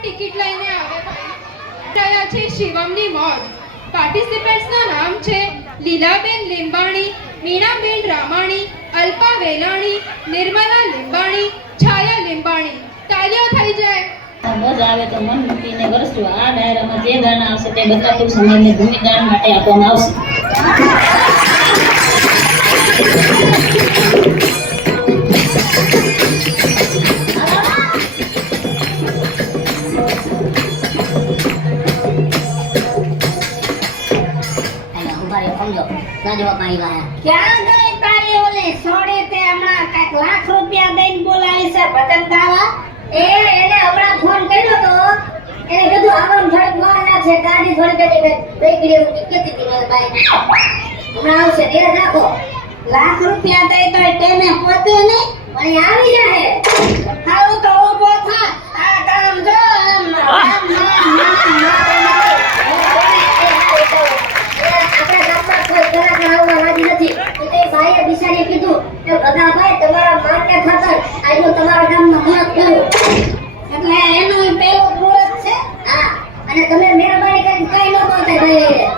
Ticket લઈને આવે ભાઈ. રહ્યા છે શિવમની મોજ. પાર્ટિસિપન્ટ્સના નામ છે લીલાબેન લીંબાણી, મીણાબેન રામાણી, અલ્પા વેલાણી, નિર્મલા લીંબાણી, છાયા લીંબાણી. તાળીઓ થઈ જાય. મજા આવે તો મન મૂકીને વરસું આ ડાયરામાં જે ગાના આવશે તે બધા પુરુષ સમાજને ભૂમિદાન માટે આપવામાં આવશે. લાખ રૂપિયા એને કીધું લાગશે, ગાડી થોડી પેલી બેકડી એવું હમણાં આવશે લાખ રૂપિયા દઈ તો ટેમે પોતે નહીં, પણ આવી જાય ઊભો થા આ કામ જો આમ આમ આમ આમ આપણા ગામમાં કોઈ કલાકાર નથી. એટલે ભાઈએ બિચારીએ કીધું કે બધા ભાઈ તમારા માનને ખાતર આજનું તમારા ગામમાં મત કરું. એટલે એનું પેલું મુહૂર્ત છે? હા. અને તમે મહેરબાની કરીને કઈ ન બોલતા ભાઈ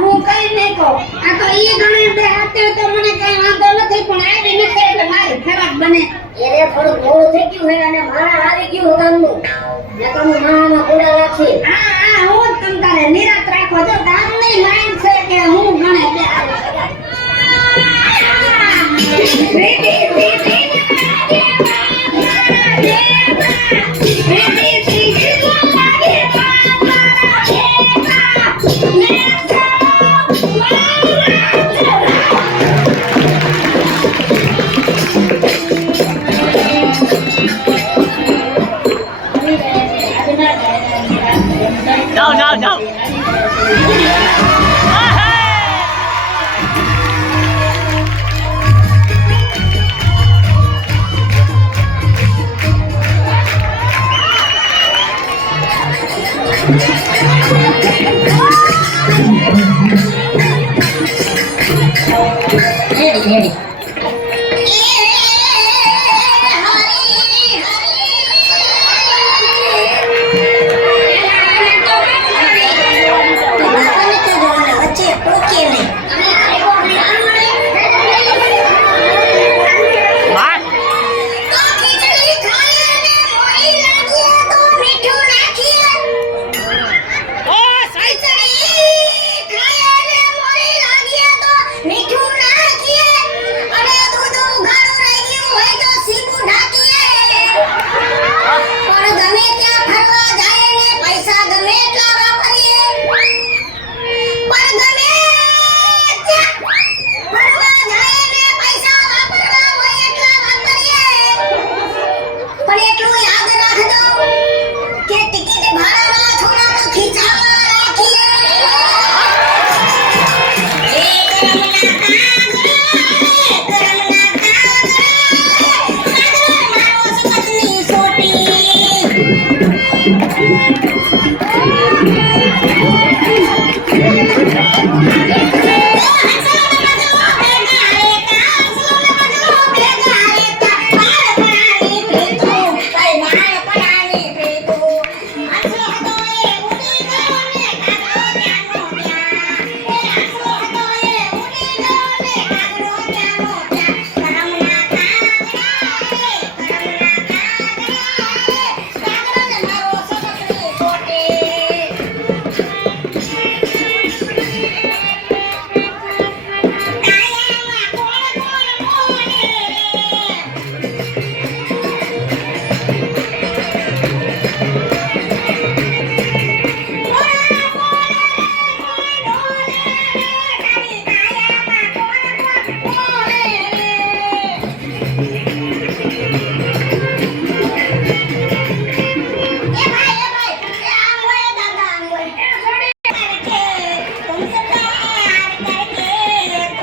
હું કઈ નહીં કહું. આ તો એ ગણે બે હાથે તો મને કઈ વાંધો નથી પણ આવી નથી એટલે મારી ખરાબ બને. એને થોડું મોડું થઈ ગયું હોય અને મારા આવી ગયું ગામનું. નકર હું મારામાં કુડા રાખી હા હા હું તમ તારે નિરાત રાખો. જો ગામની લાઈન છે કે હું No, no, no. 何何 Thank you.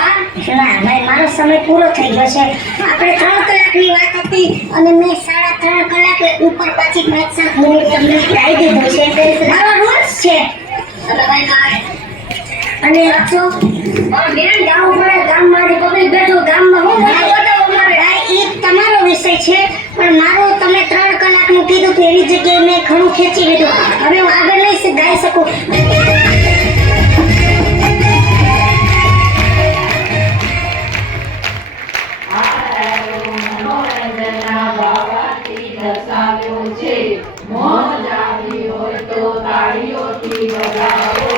ભાઈ મારો સમય પૂરો થઈ ગયો છે. આપણે ત્રણ કલાકની વાત હતી અને મેં સાડા ત્રણ કલાક ઉપર પાછી પાંચ સાત મિનિટ તમને દીધું છે. મારો રૂલ્સ છે. અને જો બેન ગામ પડે ગામ મારી પબ્લિક બેઠું ગામમાં હું ભાઈ એ તમારો વિષય છે પણ મારો તમે ત્રણ કલાકનું કીધું તો એવી જગ્યાએ મેં ઘણું ખેંચી લીધું. હવે હું આગળ નહીં ગાઈ શકું. દર્શાવ્યો છે મોજ